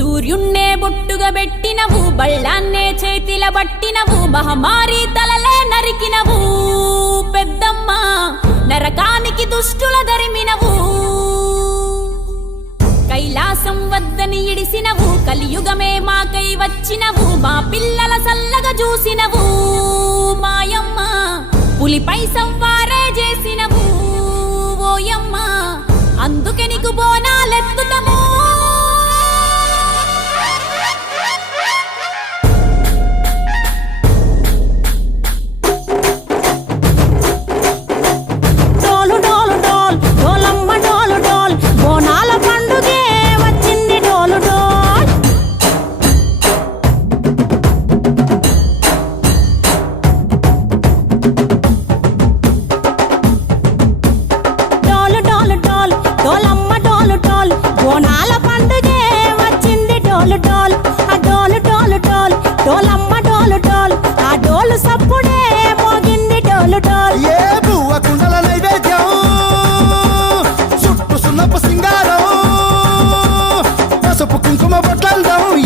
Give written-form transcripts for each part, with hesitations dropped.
సూర్యున్నే బొట్టుగా పెట్టినవు, బళ్ళాన్నే చేతిల పట్టినవు, మహమారి తలలే నరికినవు పెద్దమ్మ, నరకానికి దుష్టుల దరిమినవు. కైలాసం వద్దని ఇడిసినవు, కలియుగమే మాకై వచ్చినవు, మా పిల్లల సల్లగా చూసినవు మాయమ్మ, పులిపై సవ్వారే చేసినవు ఓయమ్మ, అందుకే నీకు బోనాలెత్తుతము.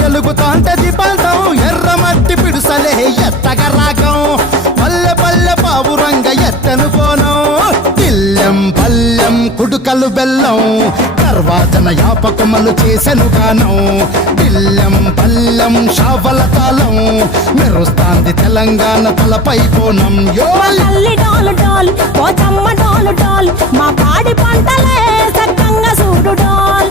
ఎలుగుతాంటే దీపాంతం ఎర్రమట్టి పిడుసలే ఎత్తగా రాగం, పల్లె పల్లె పావురంగ ఎత్తను పోనం, తిల్లెం పల్లెం కుడుకలు బెల్లం, తర్వాతన యాపకమలు చేసెను గానం, తిల్లెం పల్లెం షావల తాళం, మెరుస్తాంది తెలంగాణ తలపై కోణం. మా పాడి పంటలే సక్కంగా చూడు డోల్.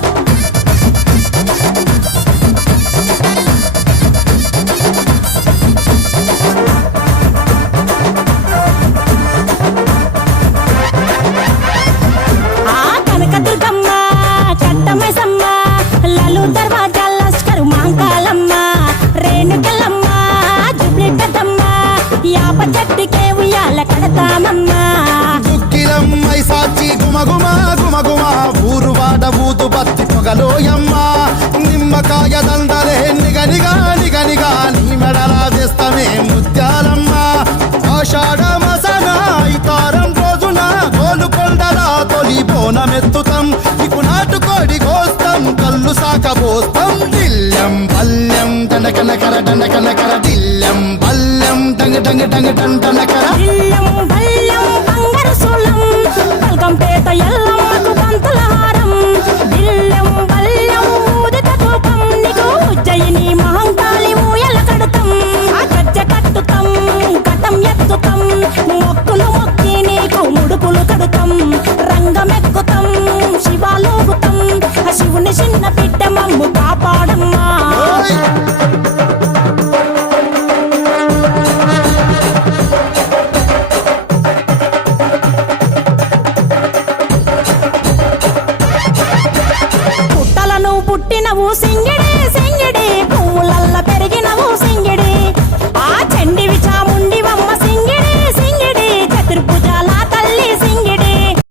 దుక్కిలమ్మై సాచి గుమగుమ గుమగుమ, ఊరు వాడ ఊదు బత్తి పొగలోయమ్మ, నిమ్మకాయ దండలే నిగనిగా నిగనిగా, నీ మెడలా వేస్తమే ముత్యాలమ్మ, ఆషాఢ మసన ఇతారం రోజున గోలుకొండలా తొలి బోనమెత్తుతాం, ఇకు నాటుకోడి కోస్తాం కళ్ళు సాకబోస్తాం, దిల్లెం పల్లెం దండకనకర దండకనకర, దిల్లెం పల్లెం డంగ డంగ డంగ డండనకర, పేట ఎల్లమ్మకు పంతుల హారం, దిల్లెం బల్లెం ఊదిత తూపం, నీకు ఉజ్జయిని మహంకాళి ఊయల కడతాం, గజ్జ కట్టుతాం కటం ఎత్తుతాం, మొక్కులు మొక్కి నీకు ముడుపులు కడుతాం, రంగమెక్కుతాం శివాలోగుతాం, శివుని చిన్న బిడ్డ మమ్ము కాపాడమ్మా. పుట్టినవు సింగిడి